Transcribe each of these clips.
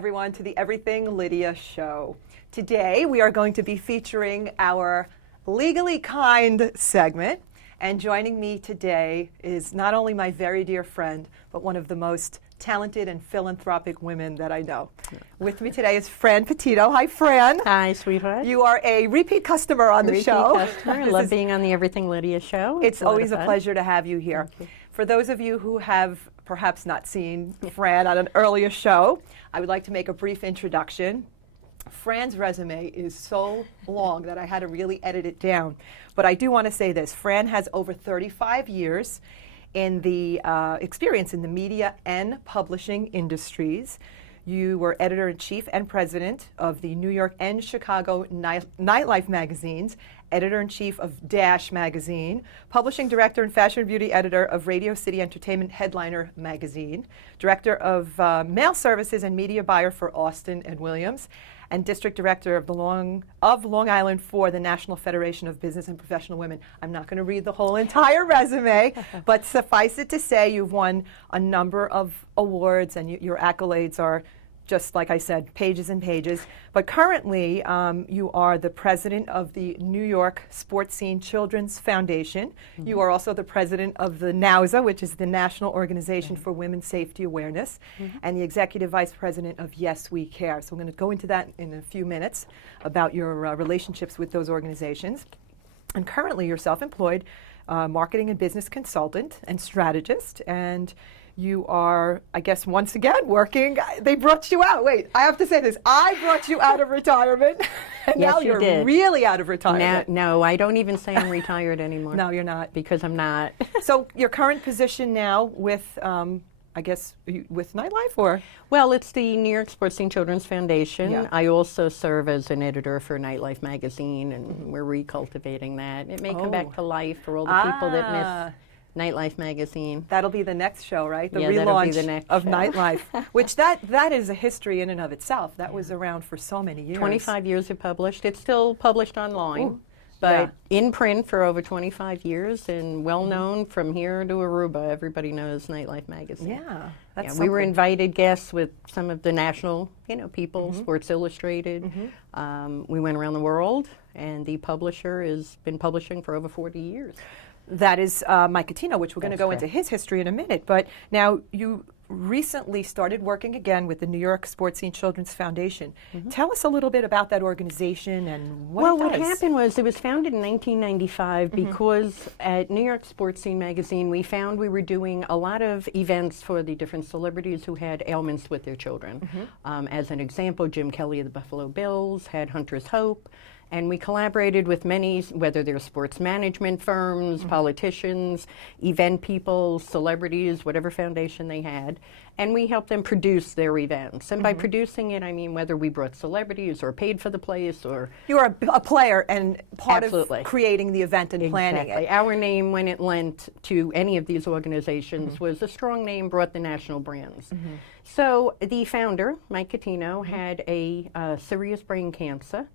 everyone to the Everything Lydia show. Today we are going to be featuring our Legally Kind segment, and joining me today is not only my very dear friend, but one of the most talented and philanthropic women that I know. With me today is Fran Petito. Hi, Fran. Hi, sweetheart. You are a repeat customer on the show. Customer. I love being on the Everything Lydia show. It's always a pleasure to have you here. For those of you who have perhaps not seen Fran on an earlier show, I would like to make a brief introduction. Fran's resume is so long that I had to really edit it down. But I do want to say this. Fran has over 35 years in the experience in the media and publishing industries. You were editor-in-chief and president of the New York and Chicago Nightlife magazines, editor-in-chief of Dash magazine, publishing director and fashion and beauty editor of Radio City Entertainment Headliner magazine, director of mail services and media buyer for Austin and Williams, and district director of Long Island for the National Federation of Business and Professional Women. I'm not going to read the whole entire resume, but suffice it to say you've won a number of awards, and your accolades are just, like I said, pages and pages. But currently, you are the president of the New York Sports Scene Children's Foundation. Mm-hmm. You are also the president of the NOWSA, which is the National Organization for Women's Safety Awareness, and the executive vice president of Yes We Care. So I'm going to go into that in a few minutes about your relationships with those organizations. And currently, you're self-employed marketing and business consultant and strategist, and you are, I guess, once again working. They brought you out. Wait, I have to say this. I brought you out of retirement, and yes, now you're did. really out of retirement. No, I don't even say I'm retired anymore. No, you're not. Because I'm not. So your current position now with, I guess, with Nightlife, or? Well, it's the New York Sports Scene Children's Foundation. Yeah. I also serve as an editor for Nightlife magazine, and we're recultivating that. It may come back to life for all the people that miss Nightlife magazine. That'll be the next show, right? The relaunch relaunch that'll be the next of show. Nightlife, which that is a history in and of itself. That was around for so many years. 25 years it published. It's still published online, but in print for over 25 years, and well known from here to Aruba. Everybody knows Nightlife magazine. Yeah, that's we were something. invited guests with some of the national, people, Sports Illustrated. We went around the world, and the publisher has been publishing for over 40 years. That is Mike Catino, which we're going to go into his history in a minute. But now you recently started working again with the New York Sports Scene Children's Foundation. Tell us a little bit about that organization and what it does. Well, what happened was it was founded in 1995 because at New York Sports Scene magazine we found we were doing a lot of events for the different celebrities who had ailments with their children. As an example, Jim Kelly of the Buffalo Bills had Hunter's Hope. And we collaborated with many, whether they're sports management firms, politicians, event people, celebrities, whatever foundation they had. And we helped them produce their events. And by producing it, I mean whether we brought celebrities or paid for the place or... You are a player and part Absolutely. of creating the event and planning it. Our name, when it lent to any of these organizations, was a strong name, brought the national brands. So the founder, Mike Catino, had a serious brain cancer.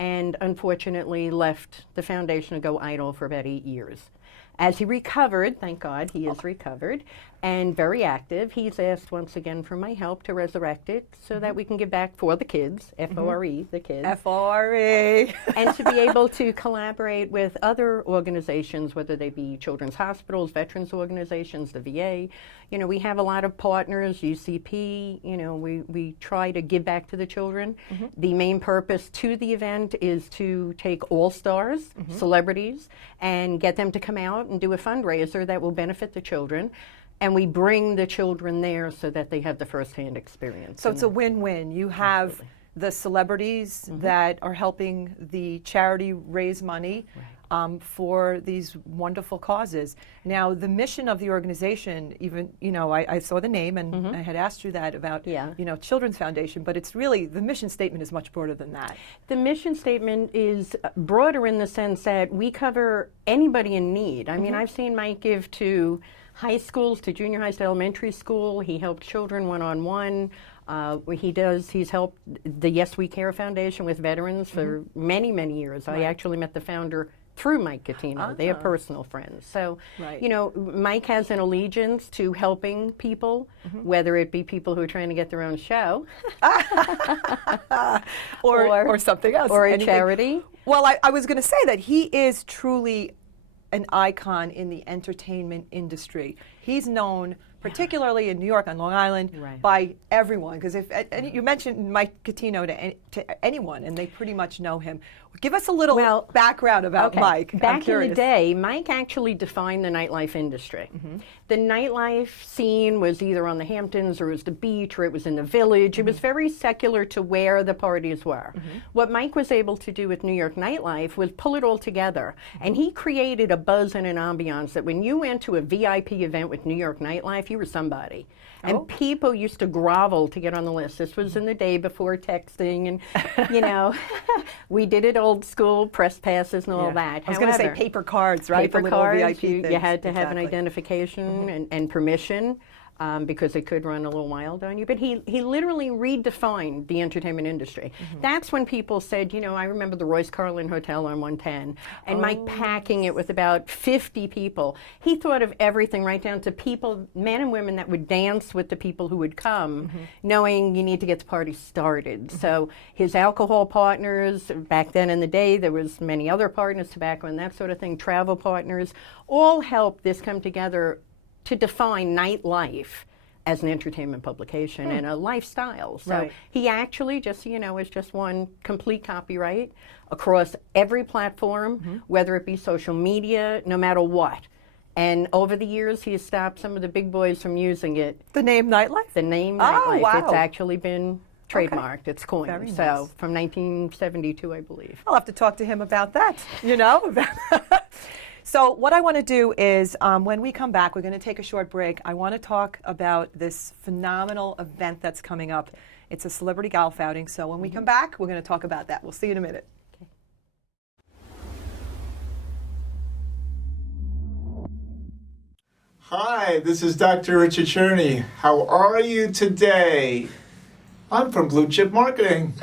And unfortunately left the foundation to go idle for about 8 years. As he recovered, thank God he is recovered, and very active, he's asked once again for my help to resurrect it so that we can give back for the kids, F-O-R-E, the kids. F-O-R-E. And to be able to collaborate with other organizations, whether they be children's hospitals, veterans organizations, the VA. We have a lot of partners, UCP, we try to give back to the children. The main purpose to the event is to take all stars, celebrities, and get them to come out and do a fundraiser that will benefit the children. And we bring the children there so that they have the firsthand experience. So it's a win-win. You have the celebrities that are helping the charity raise money for these wonderful causes. Now, the mission of the organization, even, I saw the name and I had asked you that about, Children's Foundation, but it's really, the mission statement is much broader than that. The mission statement is broader in the sense that we cover anybody in need. I mean, I've seen Mike give to high schools, to junior high to elementary school. He helped children one-on-one. He's helped the Yes We Care Foundation with veterans for many, many years. I actually met the founder through Mike Catino. They are personal friends. So, Right. you know, Mike has an allegiance to helping people, whether it be people who are trying to get their own show or something else. or a Anything. charity. Well, I was going to say that he is truly an icon in the entertainment industry. He's known, particularly in New York on Long Island, Right. by everyone. Because if you mentioned Mike Catino to anyone, and they pretty much know him. Give us a little background about Mike. I'm Back in the curious. day, Mike actually defined the nightlife industry. The nightlife scene was either on the Hamptons or it was the beach or it was in the village. It was very secular to where the parties were. What Mike was able to do with New York nightlife was pull it all together. And he created a buzz and an ambiance that when you went to a VIP event with New York nightlife, you were somebody. And people used to grovel to get on the list. This was in the day before texting, and you know, we did it old school, press passes and all that. I was going to say paper cards, right? Paper The little cards. VIP You things. had to have an Exactly. identification and permission. Because it could run a little wild on you. But he literally redefined the entertainment industry. That's when people said, you know, I remember the Royce Carlin Hotel on 110, and Mike packing it with about 50 people. He thought of everything right down to people, men and women that would dance with the people who would come, knowing you need to get the party started. So his alcohol partners, back then in the day, there was many other partners, tobacco and that sort of thing, travel partners, all helped this come together to define nightlife as an entertainment publication and a lifestyle. So he actually, just so you know, is just one complete copyright across every platform, whether it be social media, no matter what. And over the years, he has stopped some of the big boys from using it. The name Nightlife? The name Oh, Nightlife. wow. It's actually been trademarked. It's coined. Very So nice. from 1972, I believe. I'll have to talk to him about that, you know? So what I want to do is, when we come back, we're going to take a short break. I want to talk about this phenomenal event that's coming up. It's a celebrity golf outing. So when we come back, we're going to talk about that. We'll see you in a minute. Hi, this is Dr. Richard Cherney. How are you today? I'm from Blue Chip Marketing,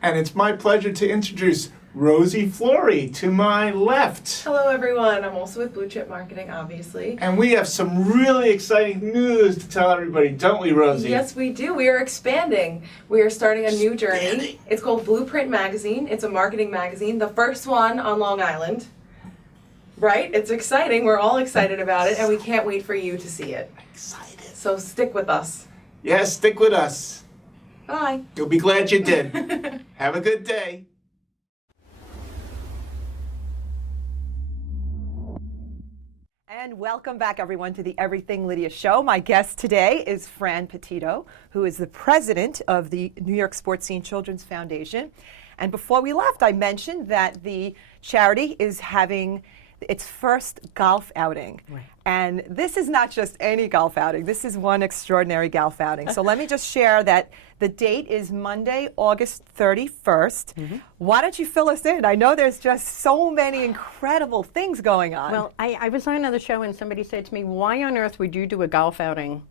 and it's my pleasure to introduce Rosie Flory to my left. Hello everyone, I'm also with Blue Chip Marketing, obviously. And we have some really exciting news to tell everybody, don't we, Rosie? Yes, we do. We are expanding. We are starting a new journey. It's called Blueprint Magazine. It's a marketing magazine, the first one on Long Island. Right? It's exciting. We're all excited about it, and we can't wait for you to see it. Excited. So stick with us. Yes, stick with us. Bye. You'll be glad you did. Have a good day. And welcome back, everyone, to the Everything Lydia Show. My guest today is Fran Petito, who is the president of the New York Sports Scene Children's Foundation. And before we left, I mentioned that the charity is having its first golf outing. Right. And this is not just any golf outing. This is one extraordinary golf outing. So let me just share that the date is Monday, August 31st. Why don't you fill us in? I know there's just so many incredible things going on. Well, I was on another show and somebody said to me, why on earth would you do a golf outing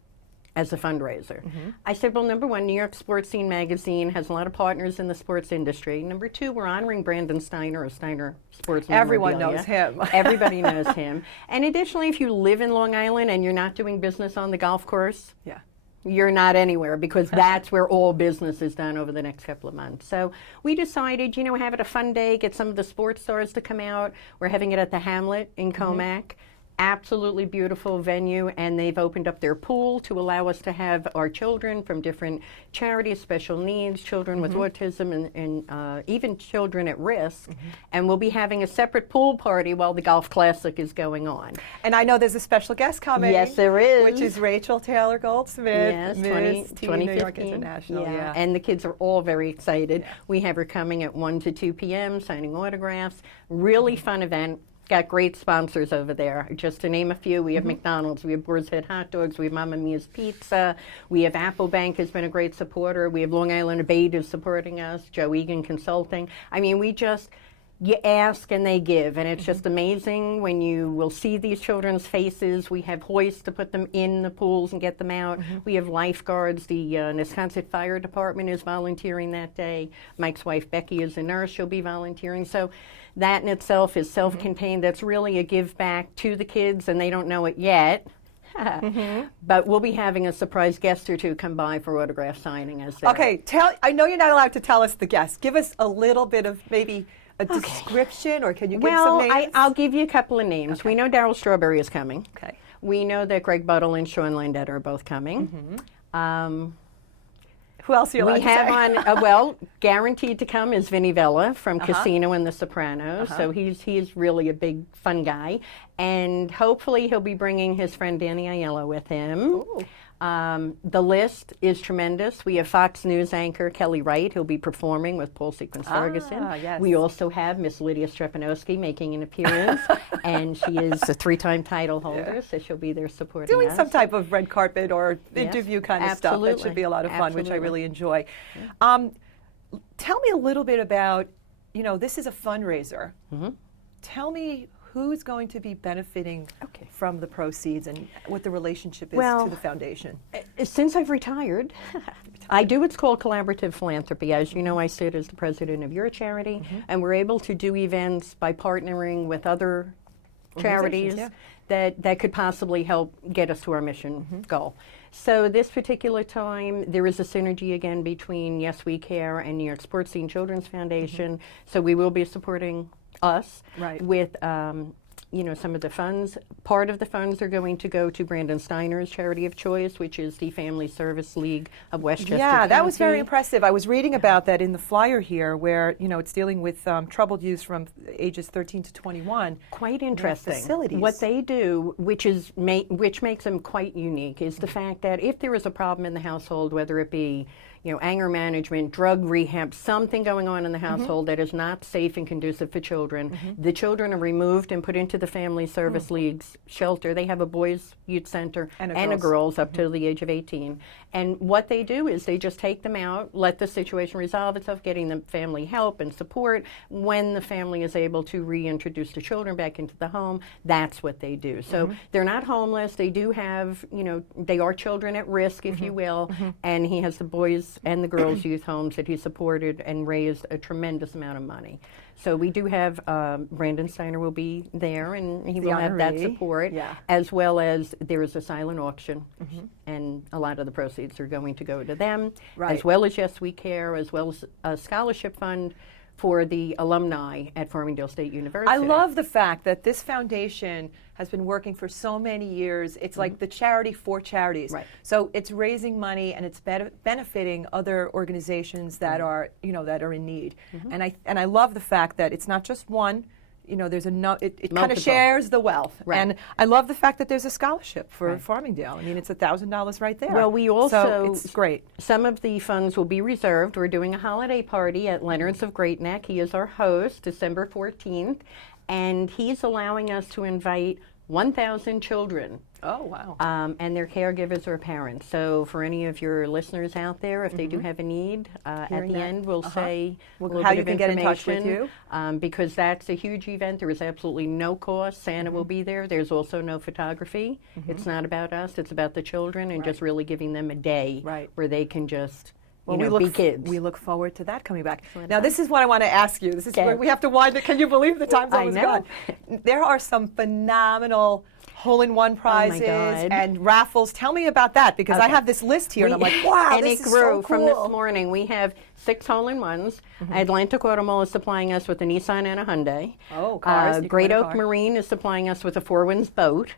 as a fundraiser? I said, well, number one, New York Sports Scene Magazine has a lot of partners in the sports industry. Number two, we're honoring Brandon Steiner of Steiner Sports Everyone Memorabilia. knows him. Everybody knows him. And additionally, if you live in Long Island and you're not doing business on the golf course, yeah. you're not anywhere, because that's where all business is done over the next couple of months. So we decided, you know, have it a fun day, get some of the sports stars to come out. We're having it at the Hamlet in Comac. Absolutely beautiful venue, and they've opened up their pool to allow us to have our children from different charities, special needs, children with autism, and even children at risk. And we'll be having a separate pool party while the Golf Classic is going on. And I know there's a special guest coming. Yes, there is. Which is Rachel Taylor Goldsmith, Yes, Miss Teen New York 2015. International. Yeah. And the kids are all very excited. We have her coming at 1 to 2 p.m., signing autographs. Really fun event. Got great sponsors over there. Just to name a few, we have McDonald's, we have Boar's Head Hot Dogs, we have Mamma Mia's Pizza, we have Apple Bank has been a great supporter, we have Long Island Abate is supporting us, Joe Egan Consulting. I mean, you ask and they give, and it's just amazing when you will see these children's faces. We have hoists to put them in the pools and get them out. We have lifeguards. The Wisconsin Fire Department is volunteering that day. Mike's wife Becky is a nurse. She'll be volunteering. So that in itself is self-contained. That's really a give back to the kids, and they don't know it yet. But we'll be having a surprise guest or two come by for autograph signing as they're Okay, I know you're not allowed to tell us the guests. Give us a little bit of maybe a description, or can you give some names? I'll give you a couple of names. We know Daryl Strawberry is coming. Okay. We know that Greg Buttle and Sean Landetta are both coming. Who else are you allowed We to have say? on, well, guaranteed to come is Vinny Vella from Casino and The Sopranos. So he's really a big, fun guy. And hopefully he'll be bringing his friend Danny Aiello with him. The list is tremendous. We have Fox News anchor Kelly Wright, who'll be performing with Paul Sequence-Ferguson. Yes. We also have Miss Lydia Strepanowski making an appearance, and she is a 3-time title holder, so she'll be there supporting Doing us. some type of red carpet or interview kind of stuff. That should be a lot of fun, which I really enjoy. Tell me a little bit about, this is a fundraiser. Tell me who's going to be benefiting from the proceeds and what the relationship is to the foundation. Since I've retired, I do what's called collaborative philanthropy. As you know, I sit as the president of your charity, and we're able to do events by partnering with other charities that could possibly help get us to our mission goal. So this particular time, there is a synergy again between Yes We Care and New York Sports Scene Children's Foundation. So we will be supporting us with some of the funds. Part of the funds are going to go to Brandon Steiner's charity of choice, which is the Family Service League of Westchester County. That was very impressive. I was reading about that in the flyer here, where it's dealing with troubled youth from ages 13 to 21. Quite interesting. Facilities. What they do, which makes them quite unique, is the fact that if there is a problem in the household, whether it be anger management, drug rehab, something going on in the household that is not safe and conducive for children. The children are removed and put into the Family Service League's shelter. They have a boys' youth center and a girls up to the age of 18. And what they do is they just take them out, let the situation resolve itself, getting them family help and support. When the family is able to reintroduce the children back into the home, that's what they do. So they're not homeless. They do have, they are children at risk, if you will. And he has the boys and the girls' youth homes that he supported and raised a tremendous amount of money. So we do have Brandon Steiner will be there, and he will have that support, as well as there is a silent auction, and a lot of the proceeds are going to go to them, as well as Yes We Care, as well as a scholarship fund for the alumni at Farmingdale State University. I love the fact that this foundation has been working for so many years. It's like the charity for charities. So it's raising money and it's benefiting other organizations that are, that are in need. And I love the fact that it's not just one. There's it kind of shares the wealth. And I love the fact that there's a scholarship for Farmingdale. I mean, it's $1,000 right there. Well, we also, so it's great. Some of the funds will be reserved. We're doing a holiday party at Leonard's of Great Neck. He is our host, December 14th, and he's allowing us to invite 1,000 children. Oh, wow. And their caregivers or parents. So for any of your listeners out there, if they do have a need, at the end we'll say how you can get in touch with you. Because that's a huge event. There is absolutely no cost. Santa will be there. There's also no photography. It's not about us. It's about the children and just really giving them a day where they can just be kids. We look forward to that coming back. Now, this is what I want to ask you. This is where we have to wind it. Can you believe the time's almost gone? There are some phenomenal hole-in-one prizes and raffles. Tell me about that, because I have this list here, and I'm like, wow, and this it is grew so cool. from this morning. We have 6 hole-in-ones. Atlantic Automall is supplying us with a Nissan and a Hyundai. Oh, cars. Great Oak Marine is supplying us with a 4 Winds boat.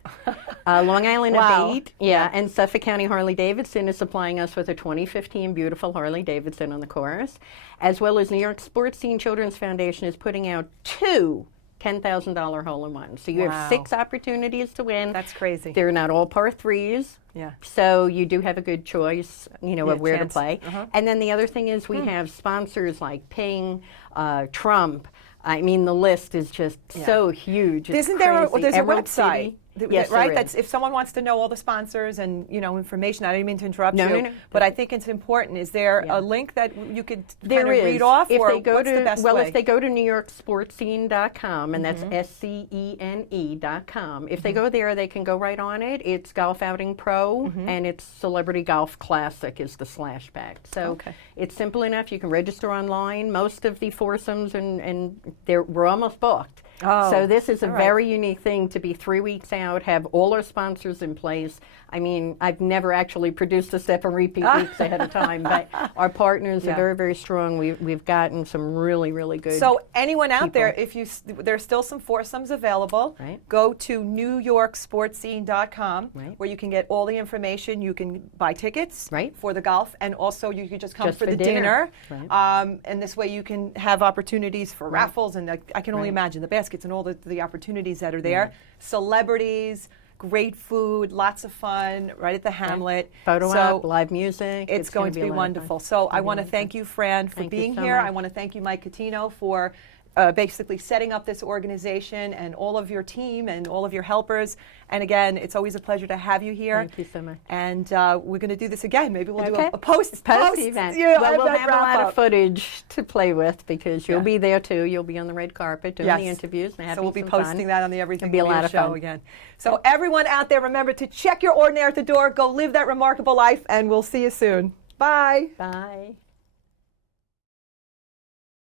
Long Island Abate, and Suffolk County Harley-Davidson is supplying us with a 2015 beautiful Harley-Davidson on the course, as well as New York Sports Scene Children's Foundation is putting out 2 $10,000 hole-in-ones. So you have 6 opportunities to win. That's crazy. They're not all par 3s. So you do have a good choice, of where to play. And then the other thing is we have sponsors like Ping, Trump. I mean, the list is just so huge. It's Isn't there crazy. there's Emerald a website? City. Yes, right? there That's is. if someone wants to know all the sponsors and information. I didn't mean to interrupt No, you, no. but I think it's important. Is there Yeah. a link that you could There kind of is. read off, If or they go what's to, the best well, way? if they go to NewYorkSportsScene.com, and that's SCENE.com. If they go there, they can go right on it. It's Golf Outing Pro, and it's Celebrity Golf Classic is the /back. So Okay. it's simple enough. You can register online. Most of the foursomes and we're almost booked. Oh, So this is a all right. very unique thing to be 3 weeks out, have all our sponsors in place. I mean, I've never actually produced a step and repeat weeks ahead of time, but our partners Yeah. are very, very strong. We've gotten some really, really good. So anyone out there, people. there's still some foursomes available. Right. Go to NewYorkSportsScene.com, Right. where you can get all the information. You can buy tickets Right. for the golf, and also you could just come Just for for the dinner. dinner. Right. And this way you can have opportunities for raffles, and I can only Right. imagine the baskets and all the opportunities that are there. Celebrities. Great food, lots of fun, right at the Hamlet. Photo So op, live music. it's gonna going to be a lot of wonderful. fun. So I It'll be want a to lot of thank fun. you, Fran, for Thank you being so here. I much. want to thank you, Mike Catino, for basically setting up this organization, and all of your team and all of your helpers. And again, it's always a pleasure to have you here. Thank you so much. And we're going to do this again. Maybe we'll do Okay. a post event. yeah, Well, we'll event have a lot wrap-up. of footage to play with because you'll Yeah. be there too. You'll be on the red carpet doing the interviews and So having we'll be some posting fun. that on the Everything It'll be a Media lot of show fun. again. So everyone out there, remember to check your ordinary at the door. Go live that remarkable life, and we'll see you soon. Bye. Bye.